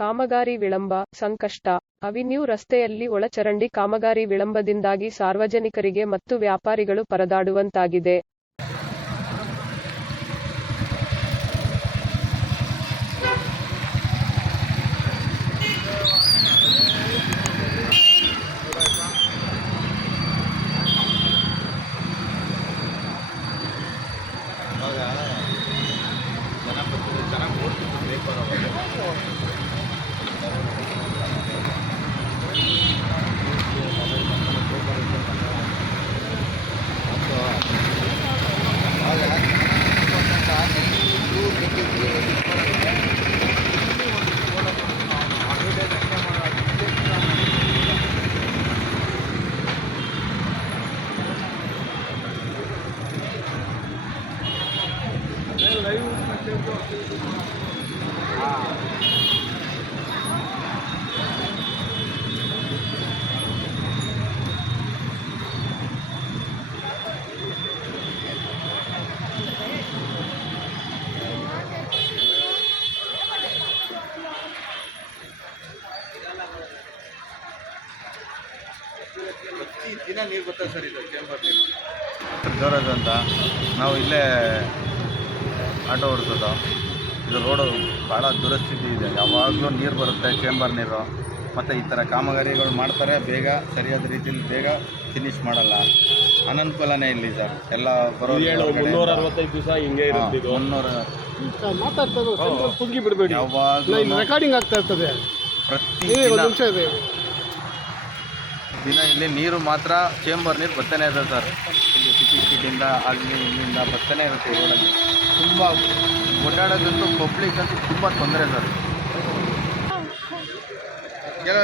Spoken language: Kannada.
ಕಾಮಗಾರಿ ವಿಳಂಬ, ಸಂಕಷ್ಟ. ಅವಿನ್ಯೂ ರಸ್ತೆಯಲ್ಲಿ ಒಳಚರಂಡಿ ಕಾಮಗಾರಿ ವಿಳಂಬದಿಂದಾಗಿ ಸಾರ್ವಜನಿಕರಿಗೆ ಮತ್ತು ವ್ಯಾಪಾರಿಗಳು ಪರದಾಡುವಂತಾಗಿದೆ. ದಿನ ನೀರು ಬರ್ತದೆ ಸರ್. ಇದು ಚೇಂಬರ್ ನೀರು ಜೋರಾದ ಅಂತ ನಾವು ಇಲ್ಲೇ ಆಟೋ ಓಡಿಸೋದು. ಇದು ರೋಡು ಭಾಳ ದುರಸ್ಥಿತಿ ಇದೆ. ಯಾವಾಗಲೂ ನೀರು ಬರುತ್ತೆ, ಚೇಂಬರ್ ನೀರು. ಮತ್ತು ಈ ಥರ ಕಾಮಗಾರಿಗಳು ಮಾಡ್ತಾರೆ, ಬೇಗ ಸರಿಯಾದ ರೀತಿಯಲ್ಲಿ ಬೇಗ ಫಿನಿಷ್ ಮಾಡಲ್ಲ. ಅನನುಕೂಲನೇ ಇಲ್ಲಿ ಸರ್. ಎಲ್ಲ ಬರೋ 365 ದಿವಸ ಹಿಂಗೆ ಇರುತ್ತೆ. 300 ಮಾತಾಡ್ತಾ ಬಿಡಬೇಡಿ, ಯಾವಾಗಲೂ ರೆಕಾರ್ಡಿಂಗ್ ಆಗ್ತಾ ಇರ್ತದೆ. ಪ್ರತಿ ನಿಮಿಷ ಇದೆ. ದಿನ ಇಲ್ಲಿ ನೀರು ಮಾತ್ರ ಚೇಂಬರ್ ನೀರು ಬರ್ತಾನೆ ಇದೆ ಸರ್. ಇಲ್ಲಿ ಸಿಟಿಯಿಂದ ಅಲ್ಲಿ ಇಲ್ಲಿಂದ ಬರ್ತಾನೆ ಇರುತ್ತೆ. ರೋಡಲ್ಲಿ ತುಂಬ ಓಡಾಡೋದಂತೂ ಪಬ್ಲಿಕ್ ಅಂತೂ ತುಂಬ ತೊಂದರೆ ಸರ್. ಹೇಳೋ